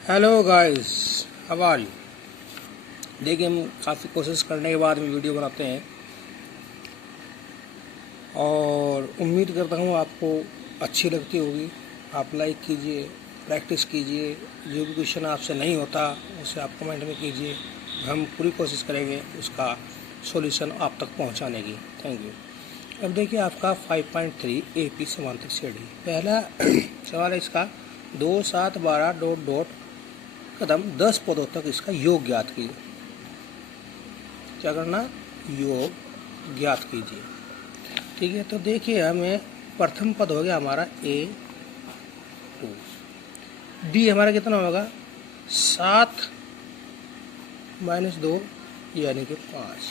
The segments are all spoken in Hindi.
Hello guys, how are you. देखिए, हम काफ़ी कोशिश करने के बाद में वीडियो बनाते हैं और उम्मीद करता हूँ आपको अच्छी लगती होगी। आप लाइक कीजिए, प्रैक्टिस कीजिए। जो भी क्वेश्चन आपसे नहीं होता उसे आप कमेंट में कीजिए। हम पूरी कोशिश करेंगे उसका सॉल्यूशन आप तक पहुँचाने की। Thank you. अब देखिए आपका 5.3 AP समांतर श्रेणी। पहला सवाल है इसका 2, 7, 12 डॉट डॉट कदम 10 पदों तक इसका योग ज्ञात कीजिए। क्या करना? योग ज्ञात कीजिए। ठीक है, तो देखिए हमें प्रथम पद हो गया हमारा A2। D हमारा कितना होगा? 7 - 2 यानी कि 5।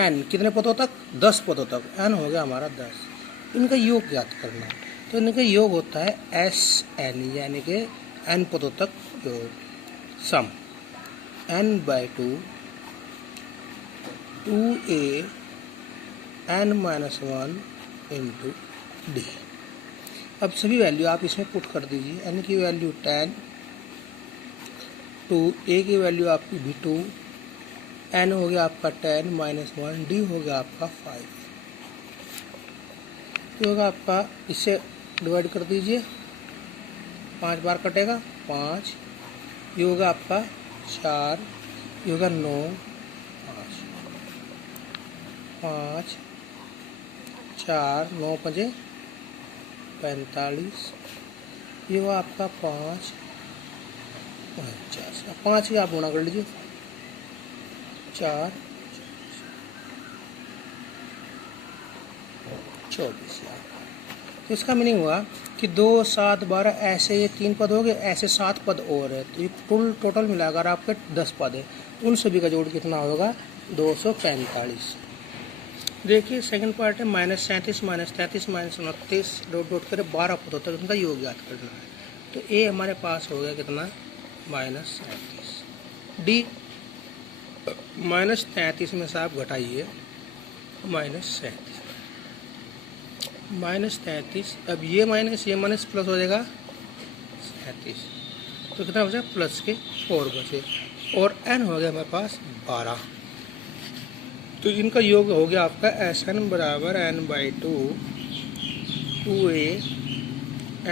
N कितने पदों तक? 10 पदों तक। N हो गया हमारा 10। इनका योग ज्ञात करना है। तो इनका योग होता है SN यानी कि N पदों तक योग। सम N/2 2A N-1 into D। अब सभी वैल्यू आप इसमें पुट कर दीजिए। N की वैल्यू 10, 2 A की वैल्यू आपकी भी 2, N हो गया आपका 10 - 1, D हो गया आपका 5। ये होगा आपका, इससे डिवाइड कर दीजिए, 5 बार कटेगा 5। ये होगा आपका 4, ये होगा 9, 5 4 9 5 45। ये हुआ आपका 5 49। 5 ही आप गुणा कर लीजिए, 4 24। तो इसका मीनिंग हुआ कि 2, 7, 12 ऐसे ये 3 पद हो गए, ऐसे 7 पद और है। तो ये टोटल मिलाकर आपके 10 पद है। तो उन सभी का जोड़ कितना होगा? 245। देखिए सेकंड पार्ट है -37 -33 -29 डॉट डॉट करे 12 पदों तक उनका योग ज्ञात करना है। तो ए हमारे पास हो गया कितना? -37। डी -33 में से आप घटाइए -37। -33, अब ये माइनस प्लस हो जाएगा 37। तो कितना बचा? प्लस के 4 बचे। और n हो गया हमारे पास 12। तो इनका योग हो गया आपका SN बराबर N/2 2A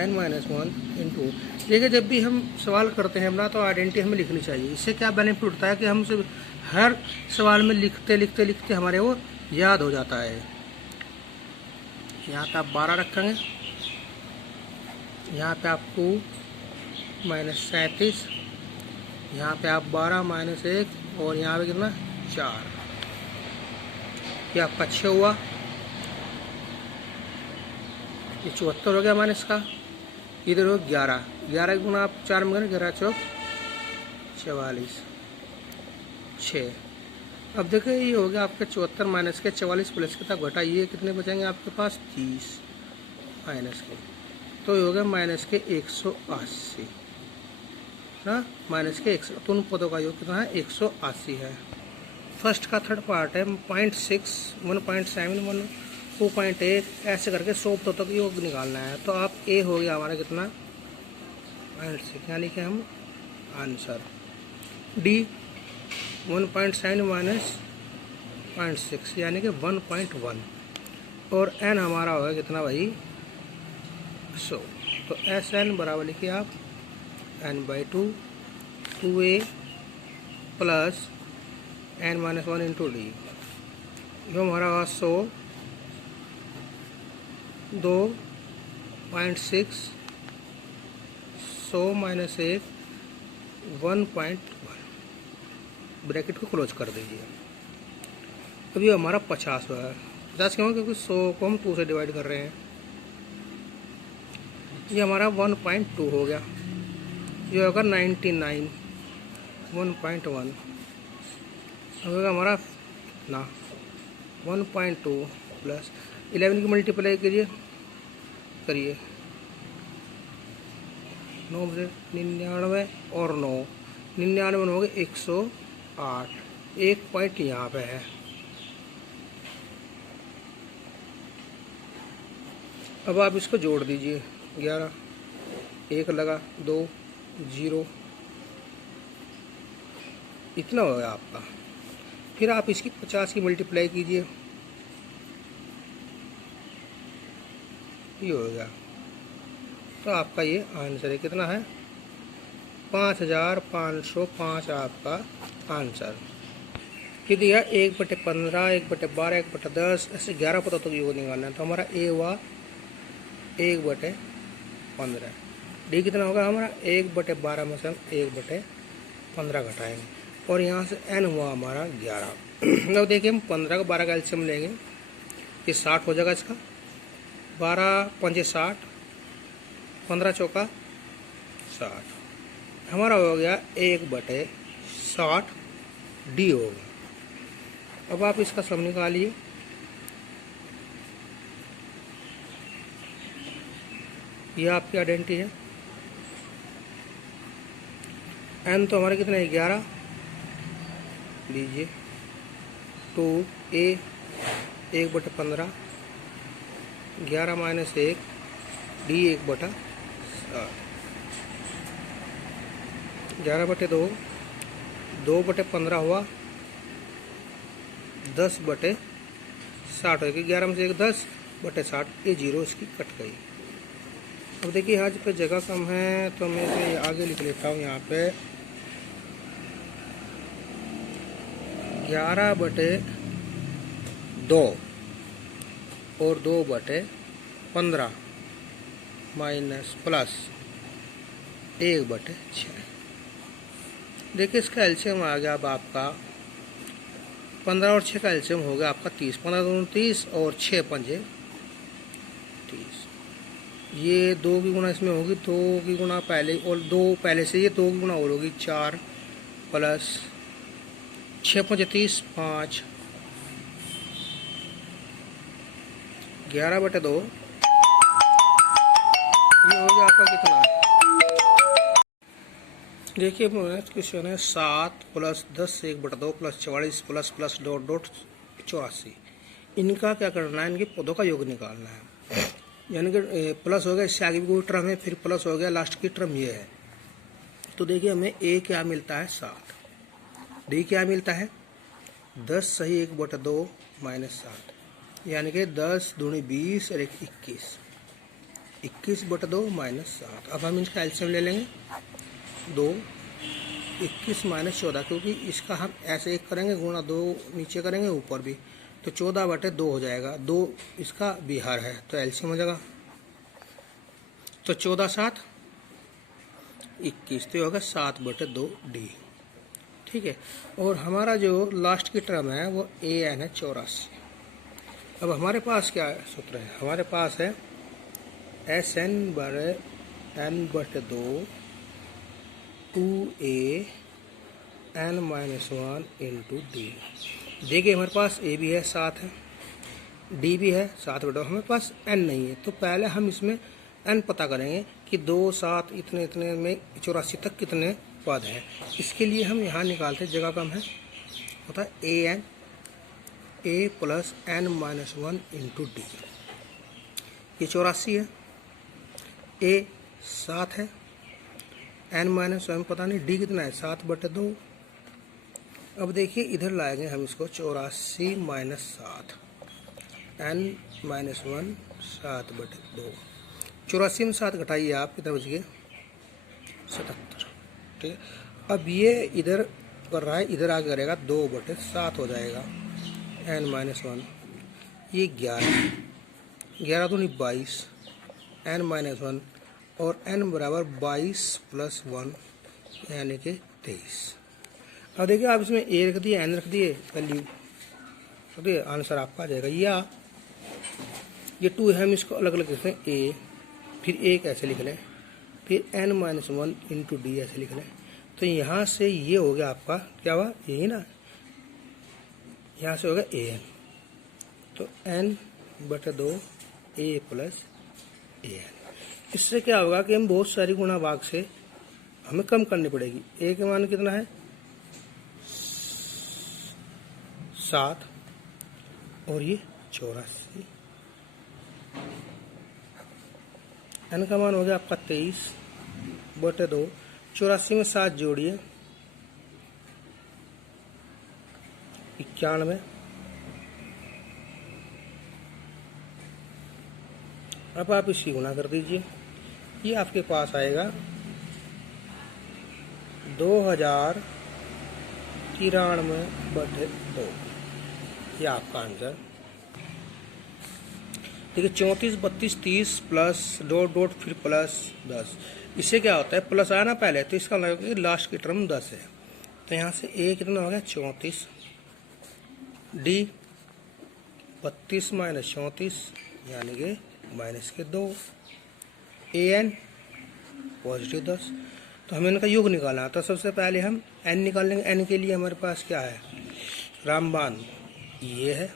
N-1 इंटू। देखिए जब भी हम सवाल करते हैं ना तो आइडेंटिटी हमें लिखनी चाहिए। इससे क्या बेनिफिट होता है कि हम सिर्फ हर सवाल में लिखते लिखते लिखते हमारे वो याद हो जाता है। यहाँ पे आप 12 रखेंगे, यहाँ पे आप 2 -37, यहाँ पे आप 12 -1 और यहाँ पे कितना? 4। ये आपका 6 हुआ। ये 74 हो गया माइनस का। इधर हो 11 11 गुना आप 4 में करें, 11 चौक 44 6। अब देखिए ये हो गया आपके 74 माइनस के 44 प्लस के तक घटाइए, कितने बचेंगे आपके पास? 30 माइनस के। तो ये हो गया माइनस के 180 ना, माइनस के 100। तो उन पदों का योग कितना है? 180 है। फर्स्ट का थर्ड पार्ट है 0.6 1.7 1 2.8 ऐसे करके 100 पदों तक योग निकालना है। तो आप ए हो गया हमारा कितना? 0.6 यानी कि हम आंसर। डी 1.7 माइनस 0.6 यानी कि 1.1। और एन हमारा होगा कितना भाई? 100। तो एस एन बराबर लिखिए आप N/2 2A plus N-1 into D. जो हमारा होगा 100 2.6 100 - 1 1.1। ब्रैकेट को क्लोज कर दीजिए। अभी हमारा 50 हुआ है। 50 क्यों? क्योंकि 100 को हम 2 से डिवाइड कर रहे हैं। ये हमारा 1.2 हो गया। ये होगा 99 1.1। अब होगा हमारा ना 1.2 प्लस 11 की मल्टीप्लाई करिए 9 से 99 और 9 99 में हो गए 108। एक पॉइंट यहाँ पे है। अब आप इसको जोड़ दीजिए। 11 1 लगा 2 0 इतना होगा आपका। फिर आप इसकी 50 की मल्टीप्लाई कीजिए, ये हो गया। तो आपका ये आंसर है, कितना है 5505 आपका आंसर। फिर दिया 1/15, 1/12, 1/10, ऐसे 11 पता तो योग निकालना है। तो हमारा ए हुआ 1/15। डी कितना होगा हमारा 1/12 में से हम 1/15 घटाएंगे, और यहाँ से एन हुआ हमारा 11। अब देखिए हम 15 का 12 का एलसीएम लेंगे, ये 60 हो जाएगा इसका। 12 पंजे 60, 15 चौका 60, हमारा हो गया 1/60 डी होगा। अब आप इसका सम निकालिए। यह आपकी आइडेंटिटी है। एन तो हमारे कितने है 11 लीजिए, 2a 1/15, 11 माइनस 1 डी 1/7, 11/2, 2/15 हुआ 10/60 होगी। 11 में से 1 10/60, ये 0 इसकी कट गई। अब देखिए आज पे जगह कम है तो मैं इसे आगे लिख लेता हूँ। यहाँ पे 11/2 और 2/15 माइनस प्लस 1/6। देखिए इसका एलसीएम आ गया अब आपका 15 और 6 का एलसीएम हो गया आपका 30। 15 दूनी 30 और 6 पंजे 30। ये 2 की गुणा इसमें होगी, 2 की गुणा पहले, और 2 पहले से, ये 2 की गुणा और होगी 4 प्लस 6 पंजे 30, 5, 11/2, ये हो गया आपका कितना। देखिए क्वेश्चन है 7 plus 10 1/2 plus 44 plus plus dot dot 84। इनका क्या करना है, इनके पदों का योग निकालना है। यानी कि प्लस हो गया, इससे आगे भी कोई टर्म है, फिर प्लस हो गया, लास्ट की टर्म ये है। तो देखिए हमें ए क्या मिलता है 7, डी क्या मिलता है 10 सही 1/2 माइनस 7, यानी कि 10 दूनी 20 और 21, 21/2 माइनस 7। अब हम इसका एलसीएम ले लेंगे 2, 21 माइनस 14, क्योंकि इसका हम ऐसे एक करेंगे गुणा 2 नीचे करेंगे ऊपर भी, तो 14/2 हो जाएगा। 2 इसका बिहार है तो एलसीएम हो जाएगा। तो 14 7 21, तो होगा 7/2 डी। ठीक है, और हमारा जो लास्ट की टर्म है वो ए एन है 84। अब हमारे पास क्या सूत्र है, हमारे पास है S n/n/2 2a n-1 into D. देखिए हमारे पास ए भी है 7 है, डी भी है 7/2, हमारे पास एन नहीं है। तो पहले हम इसमें एन पता करेंगे कि 2 7 इतने इतने में 84 तक कितने पद हैं। इसके लिए हम यहाँ निकालते, जगह कम है, होता है ए प्लस n-1 इंटू डी। ये 84 है, ए 7 है, n-1 पता नहीं, डी कितना है 7/2। अब देखिए इधर लाएंगे हम इसको 84 माइनस 7, n-1 7/2। 84 में 7 घटाइए आप, कितना बच गए 77। ठीक है, अब ये इधर कर रहा है, इधर आगे करेगा 2/7 हो जाएगा n-1, ये 11 दूनी 22, n-1 और n बराबर 22 + 1 यानी कि 23। अब देखिए आप इसमें ए रख दिए, एन रख दिए, वैल्यू रख दिए, आंसर आपका आ जाएगा। या ये 2 है, हम इसको अलग अलग लिखते हैं, ए फिर ए कैसे लिख लें, फिर n-1 इंटू डी ऐसे लिख लें। तो यहाँ से ये हो गया आपका क्या हुआ, यही ना, यहाँ से हो गया ए एन, तो n/2 a plus A N. इससे क्या होगा कि हम बहुत सारी गुणा भाग से हमें कम करनी पड़ेगी। ए के मान कितना है 7 और ये 84, एन का मान हो गया आपका 23/2। 84 में 7 जोड़िए 91। अब आप इसकी गुना कर दीजिए, ये आपके पास आएगा 2093/2। ये आपका आंसर। देखिए 34, 32, 30 प्लस डॉट डॉट फिर प्लस 10। इससे क्या होता है, प्लस आया ना पहले, तो इसका मतलब कि लास्ट की टर्म 10 है। तो यहाँ से ए कितना हो गया 34, डी 32 माइनस 34 यानी कि माइनस के 2, ए एन पॉजिटिव 10। तो हमें इनका योग निकालना है, तो सबसे पहले हम एन निकाल लेंगे। एन के लिए हमारे पास क्या है, रामबान ये है,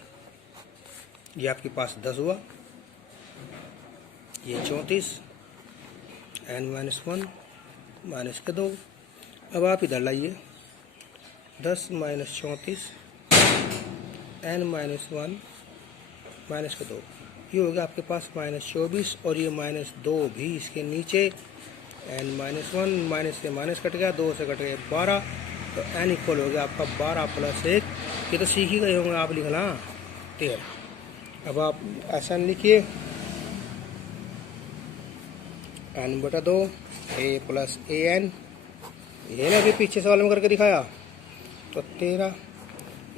ये आपके पास 10 हुआ, ये 34 एन माइनस 1 माइनस के 2। अब आप इधर लाइए 10 माइनस 34 एन माइनस 1 माइनस के 2, ये हो गया आपके पास माइनस 24, और ये माइनस 2 भी इसके नीचे। एन माइनस 1 माइनस से माइनस कट गया, 2 से कट गया 12, तो एन इक्वल हो गया आपका 12 प्लस 1। ये तो सीख ही गए होंगे आप लिखना 13। अब आप ऐसा लिखिए n/2 A plus A N, ये ना अभी पीछे सवाल में करके दिखाया। तो 13,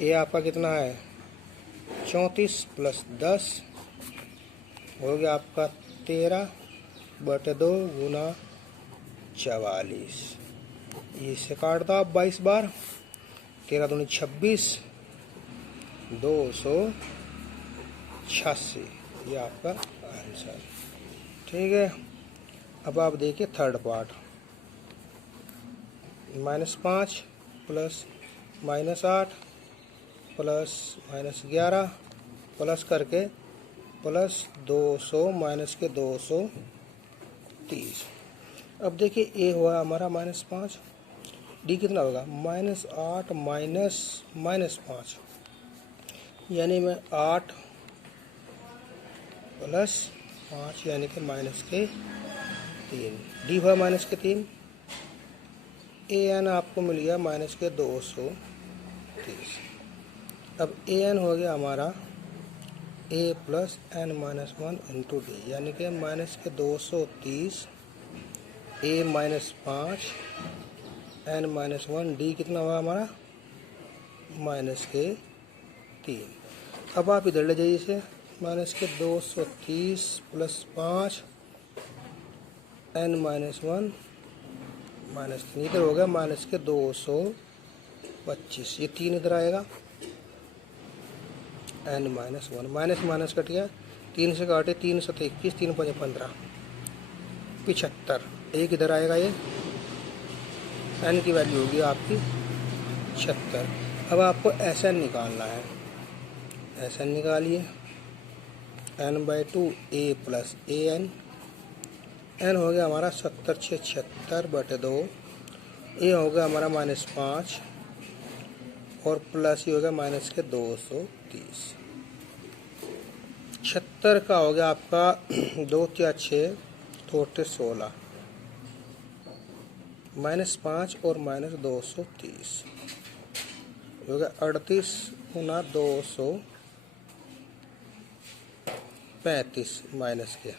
ए आपका कितना है 34 प्लस 10 हो गया आपका 13/2 गुना 44। इससे काट दो आप 22 बार, 13 दूनी 26, 286, ये आपका आंसर। ठीक है, अब आप देखिए third part, -5 plus -8 plus -11 plus करके प्लस 200 माइनस के 230। अब देखिए ए हुआ हमारा -5, डी कितना होगा -8 माइनस -5, यानी में 8 प्लस 5 यानी कि माइनस के 3। डी हुआ माइनस के 3। ए एन आपको मिल गया माइनस के 230। अब ए एन हो गया हमारा a plus n minus 1 into d, यानी कि माइनस के 230 a minus 5 n minus 1, d कितना हुआ हमारा माइनस के 3। अब आप इधर ले जाइए इसे, माइनस के 230 प्लस 5 एन माइनस 1 माइनस 3, इधर हो गया माइनस के 225, ये 3 इधर आएगा n minus 1, minus minus cut गया, 3 से काटे 3 7 21, 3 5 15 75, एक इधर आएगा, ये एन की वैल्यू होगी आपकी 76। अब आपको एस एन निकालना है, एस एन निकालिए n/2 A plus A N, N हो गया हमारा 70 6 76/2, ए हो गया हमारा -5 और प्लस ये हो गया माइनस के 230। 76 का हो गया आपका 2 × 6 = 16, -5 और -230 हो गया 38 गुना 235 माइनस के